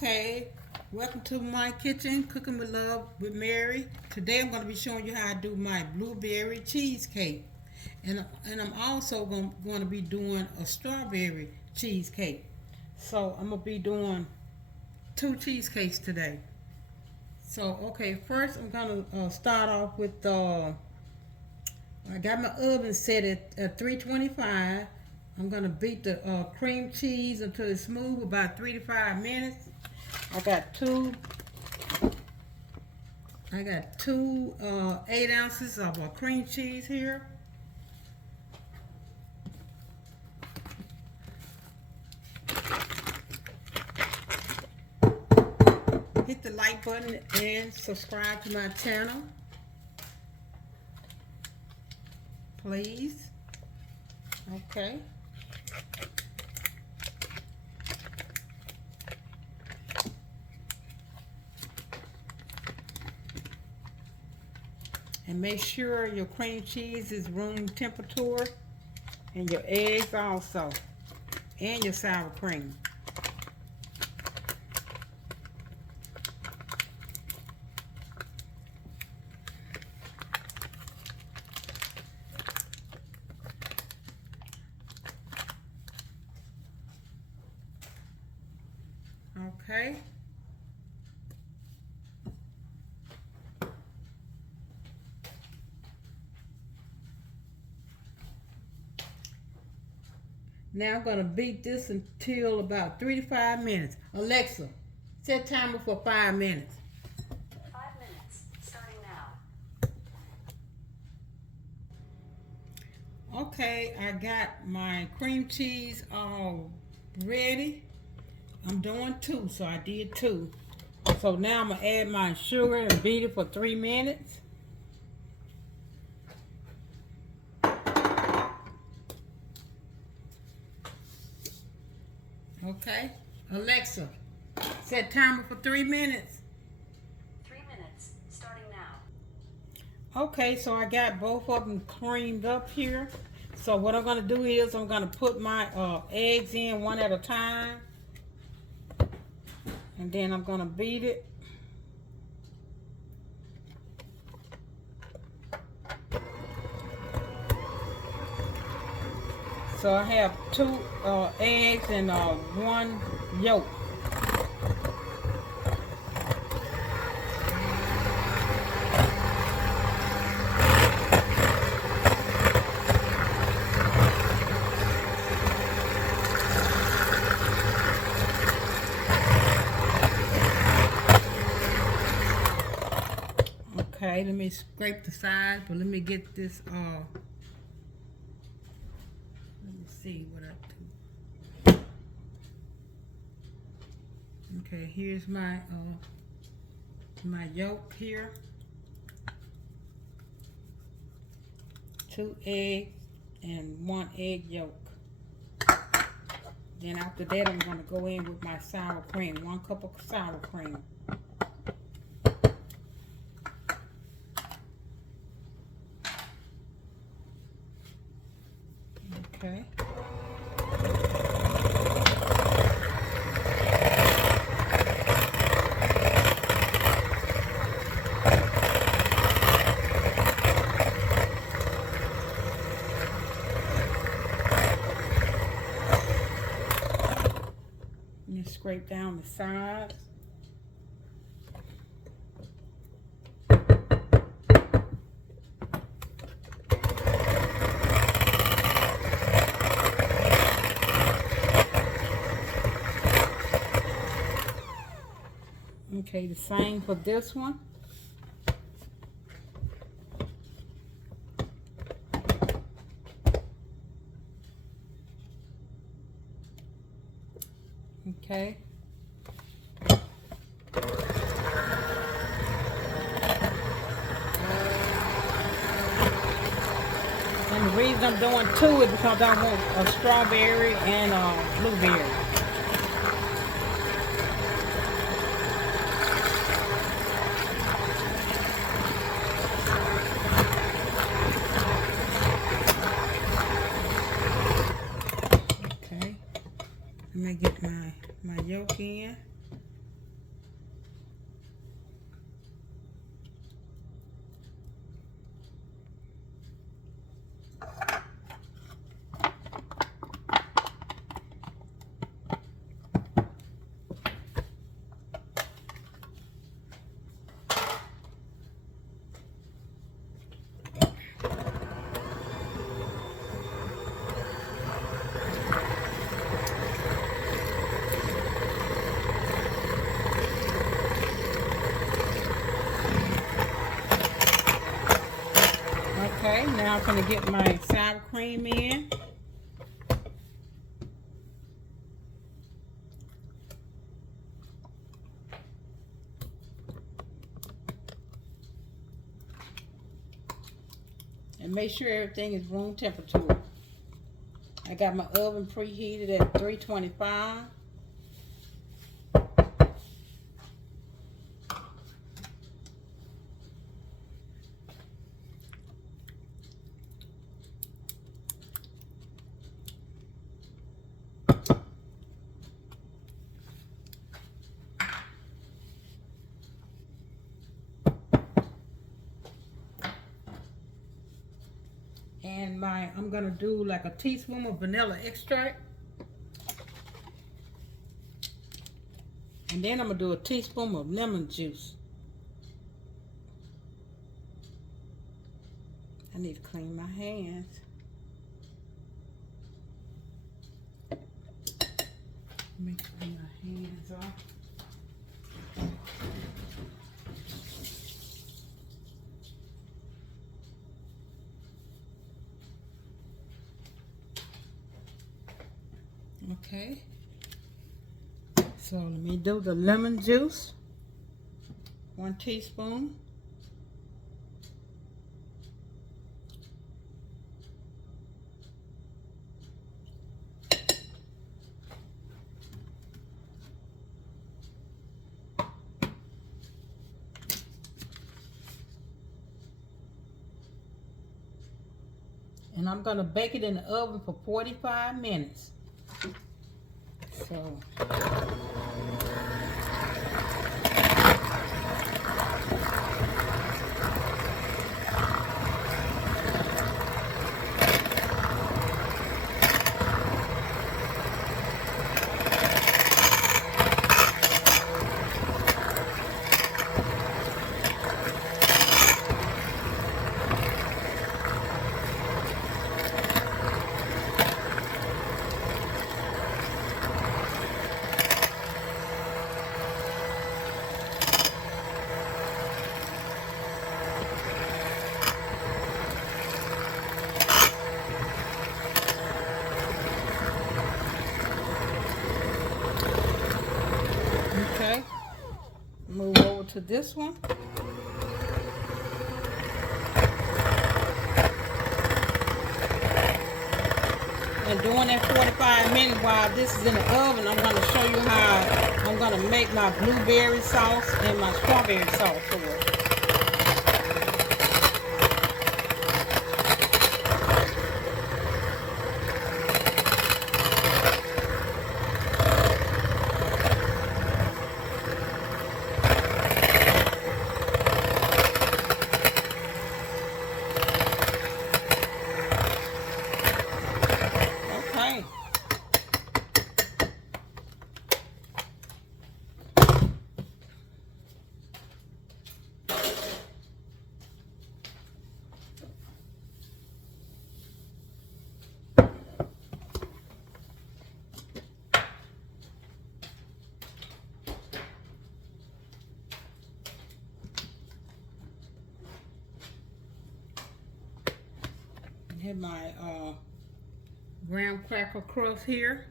Okay, welcome to my kitchen, cooking with love with Mary. Today I'm going to be showing you how I do my blueberry cheesecake, and I'm also going to be doing a strawberry cheesecake. So I'm going to be doing two cheesecakes today. So okay, first I'm going to start off with I got my oven set at 325. I'm going to beat the cream cheese until it's smooth, about 3 to 5 minutes. I got two 8 ounces of cream cheese here. Hit the like button and subscribe to my channel, please. Okay. And make sure your cream cheese is room temperature, and your eggs also, and your sour cream. Okay. Now I'm going to beat this until about 3 to 5 minutes. Alexa, set timer for 5 minutes. 5 minutes, starting now. Okay, I got my cream cheese all ready. I'm doing two, so I did two. So now I'm going to add my sugar and beat it for 3 minutes. Okay, Alexa, set timer for 3 minutes. 3 minutes, starting now. Okay, so I got both of them creamed up here. So what I'm going to do is I'm going to put my eggs in one at a time. And then I'm going to beat it. So I have two eggs and one yolk. Okay, let me scrape the sides, but let me get this, let me see what I do. Okay, here's my yolk here. 2 eggs and 1 egg yolk. Then after that, I'm going to go in with my sour cream, 1 cup of sour cream. Okay. You scrape down the sides. Okay, the same for this one. Okay. And the reason I'm doing two is because I want a strawberry and a blueberry. Let me get my yolk in. now I'm gonna get my sour cream in. And make sure everything is room temperature. I got my oven preheated at 325. And I'm gonna do like a teaspoon of vanilla extract. And then I'm gonna do a teaspoon of lemon juice. I need to clean my hands. Let me clean my hands off. Okay. So let me do the lemon juice. 1 teaspoon. And I'm gonna bake it in the oven for 45 minutes. So okay, move over to this one. And during that 45 minutes while this is in the oven, I'm going to show you how I'm going to make my blueberry sauce and my strawberry sauce for it. Okay. Have my graham cracker crust here.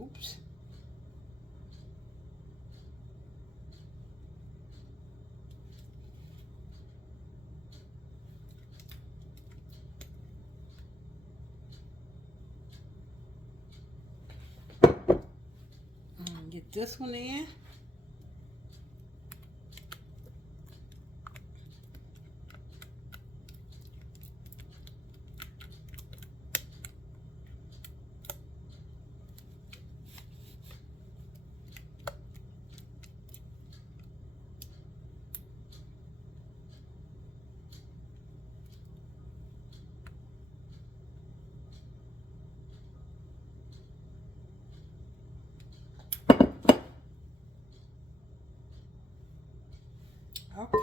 Oops. Get this one in.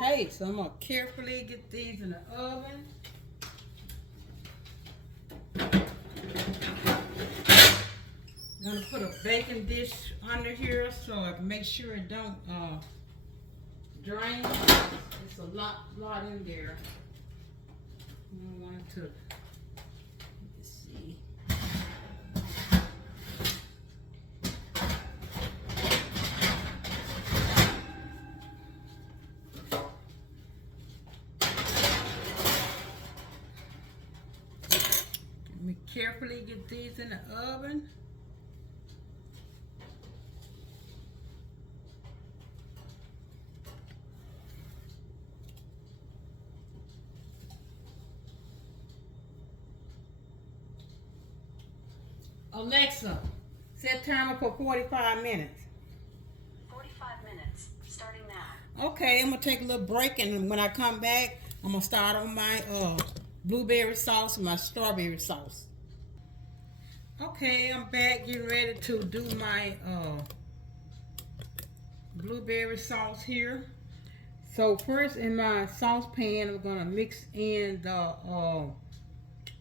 Okay, so I'm gonna carefully get these in the oven. I'm gonna put a baking dish under here so I can make sure it don't drain. It's a lot in there. I don't want it to. Let's see. Let me carefully get these in the oven. Alexa, set timer for 45 minutes. 45 minutes, starting now. Okay, I'm gonna take a little break, and when I come back, I'm gonna start on my blueberry sauce and my strawberry sauce. Okay, I'm back getting ready to do my blueberry sauce here. So first in my saucepan, I'm gonna mix in the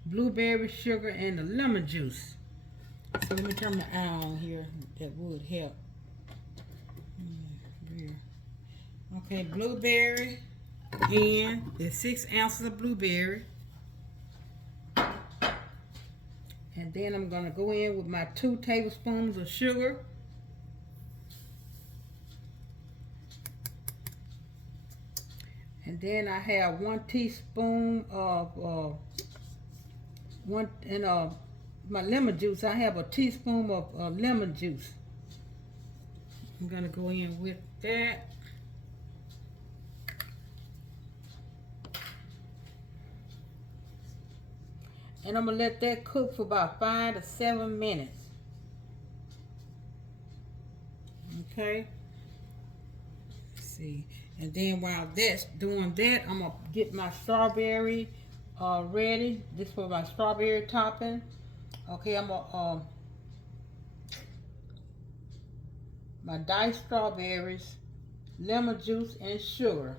blueberry sugar and the lemon juice. So let me turn the eye on here. That would help. Okay, blueberry, and there's 6 ounces of blueberry. And then I'm gonna go in with my 2 tablespoons of sugar. And then I have 1 teaspoon of my lemon juice. I have a teaspoon of lemon juice. I'm gonna go in with that. And I'm gonna let that cook for about 5 to 7 minutes. Okay. Let's see. And then while that's doing that, I'm gonna get my strawberry ready. This for my strawberry topping. Okay, I'm gonna my diced strawberries, lemon juice, and sugar,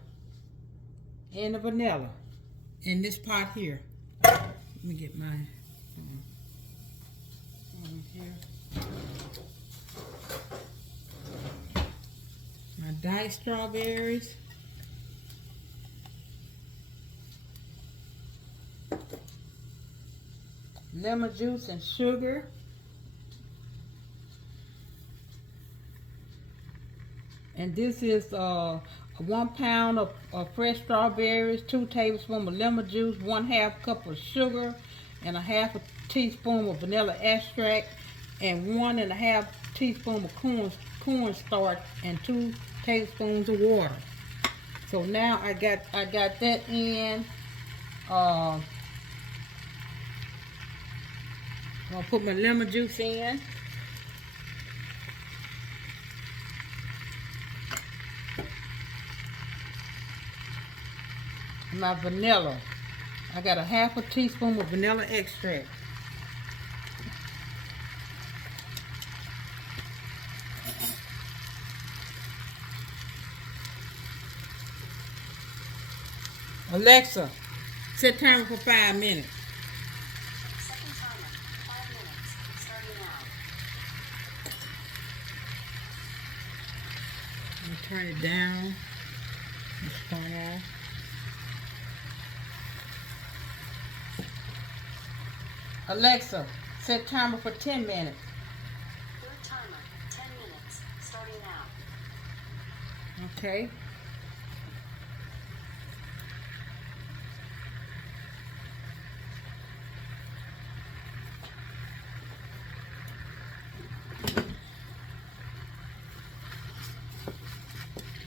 and the vanilla in this pot here. Let me get mine here. My diced strawberries. Lemon juice and sugar. And this is 1 pound of fresh strawberries, 2 tablespoons of lemon juice, 1/2 cup of sugar, and 1/2 teaspoon of vanilla extract, and 1 1/2 teaspoon of cornstarch, and 2 tablespoons of water. So now I got that in. I'm gonna put my lemon juice in. My vanilla. I got 1/2 teaspoon of vanilla extract. Alexa, set timer for 5 minutes. Second timer, 5 minutes, starting now. I'm gonna turn it down. Let's turn off. Alexa, set timer for 10 minutes. Third timer, 10 minutes, starting now. Okay.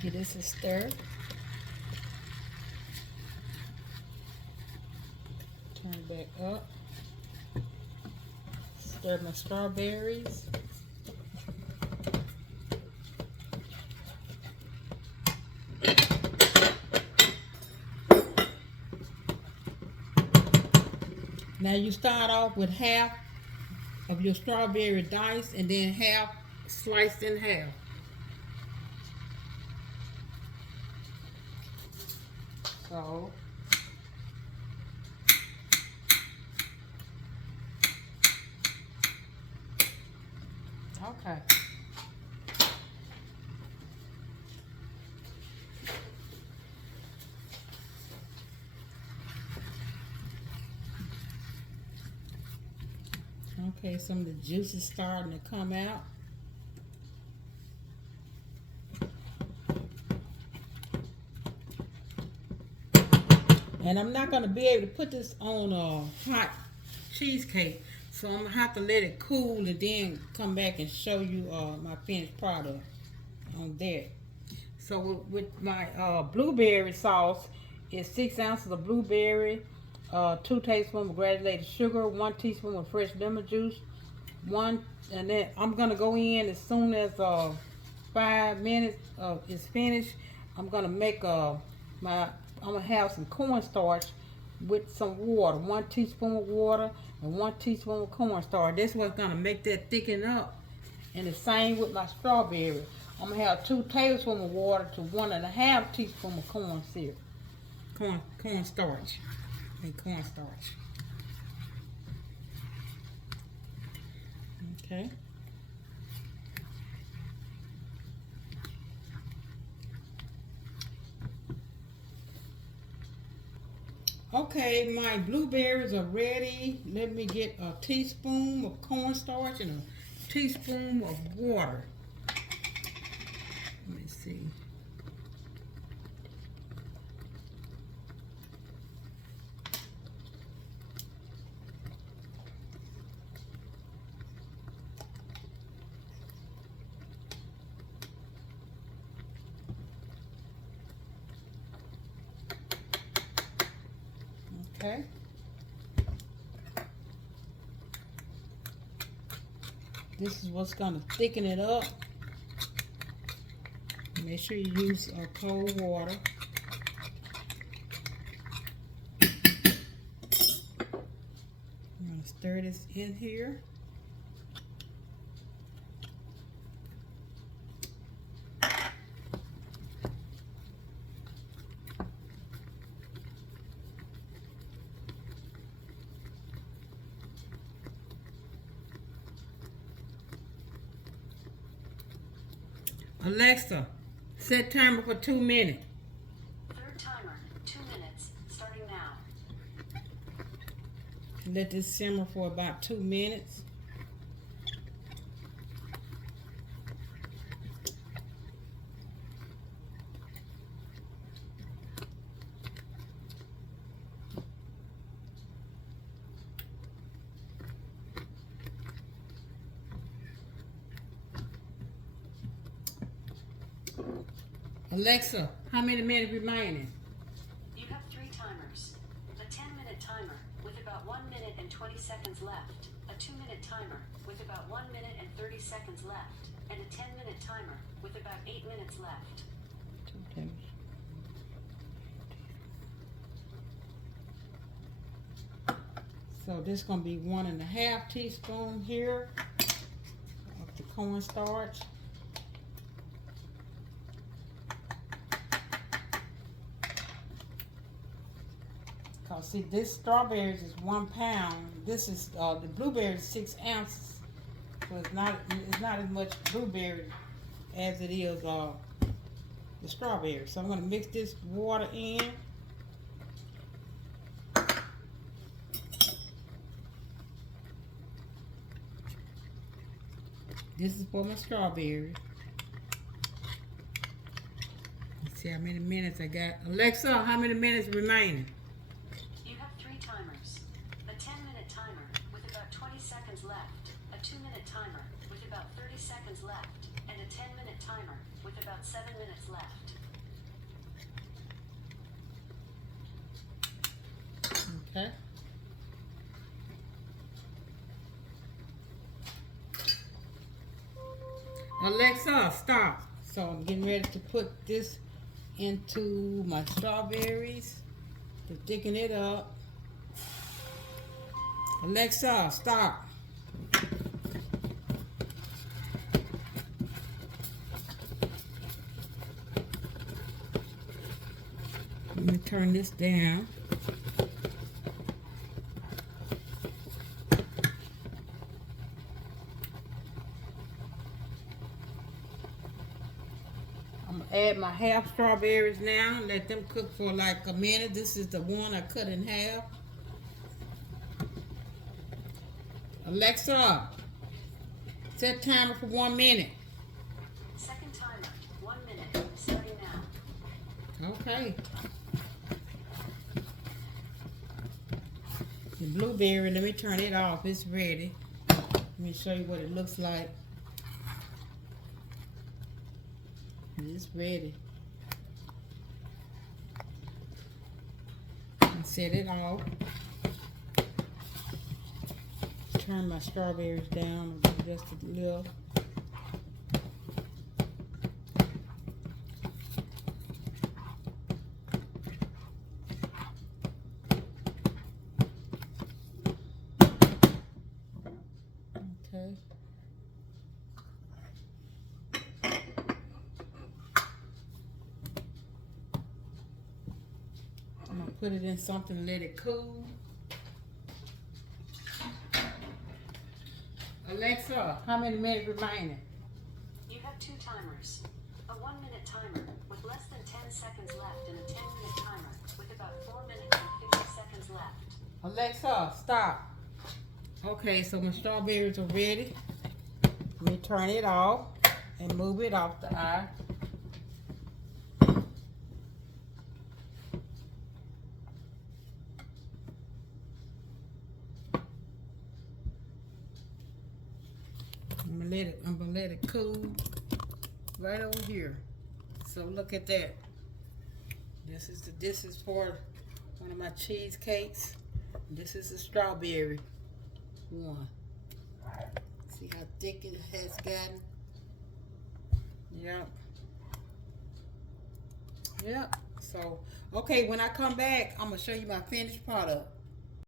Give this a stir. Turn it back up. Stir my strawberries. Now you start off with 1/2 of your strawberry diced and then 1/2 sliced in half. So okay. Okay, some of the juice is starting to come out. And I'm not going to be able to put this on a hot cheesecake. So I'm going to have to let it cool and then come back and show you my finished product on that. So with my blueberry sauce, it's 6 ounces of blueberry, 2 tablespoons of granulated sugar, 1 teaspoon of fresh lemon juice, and then I'm going to go in as soon as 5 minutes is finished. I'm going to make I'm going to have some cornstarch with some water, 1 teaspoon of water and 1 teaspoon of cornstarch. That's what's going to make that thicken up. And the same with my strawberry. I'm going to have 2 tablespoons of water to 1.5 teaspoons of corn syrup. Cornstarch. And cornstarch. Okay. Okay, my blueberries are ready. Let me get a teaspoon of cornstarch and a teaspoon of water. Let me see. Okay. This is what's going to thicken it up. Make sure you use cold water. I'm going to stir this in here. Alexa, set timer for 2 minutes. Third timer, 2 minutes, starting now. Let this simmer for about 2 minutes. Alexa, how many minutes remaining? You have 3 timers. A 10-minute timer with about 1 minute and 20 seconds left. A 2-minute timer with about 1 minute and 30 seconds left. And a 10-minute timer with about 8 minutes left. So this is going to be 1.5 teaspoons here of the cornstarch. Cause see, this strawberries is 1 pound. This is the blueberries 6 ounces. So it's not as much blueberry as it is the strawberry. So I'm gonna mix this water in. This is for my strawberry. Let's see how many minutes I got. Alexa, how many minutes remaining? You have 3 timers. A 10-minute timer with about 20 seconds left. A 2-minute timer with about 30 seconds left. And a 10-minute timer with about 7 minutes left. Okay. Alexa, stop. So I'm getting ready to put this into my strawberries to thicken it up. Alexa, stop. Let me turn this down. I'm gonna add my half strawberries now. Let them cook for like a minute. This is the one I cut in half. Alexa, set timer for 1 minute. Second timer, 1 minute, starting now. Okay. The blueberry, let me turn it off. It's ready. Let me show you what it looks like. It's ready. And set it off. Turn my strawberries down just a little. Okay. I'm gonna put it in something and let it cool. Alexa, how many minutes remaining? You have 2 timers. A 1 minute timer with less than 10 seconds left and a 10 minute timer with about 4 minutes and 50 seconds left. Alexa, stop. Okay, so my strawberries are ready. Let me turn it off and move it off the eye. I'm gonna let it cool right over here. So look at that. This is for one of my cheesecakes. This is the strawberry one. See how thick it has gotten? Yep. Yep. So okay, when I come back, I'm gonna show you my finished product.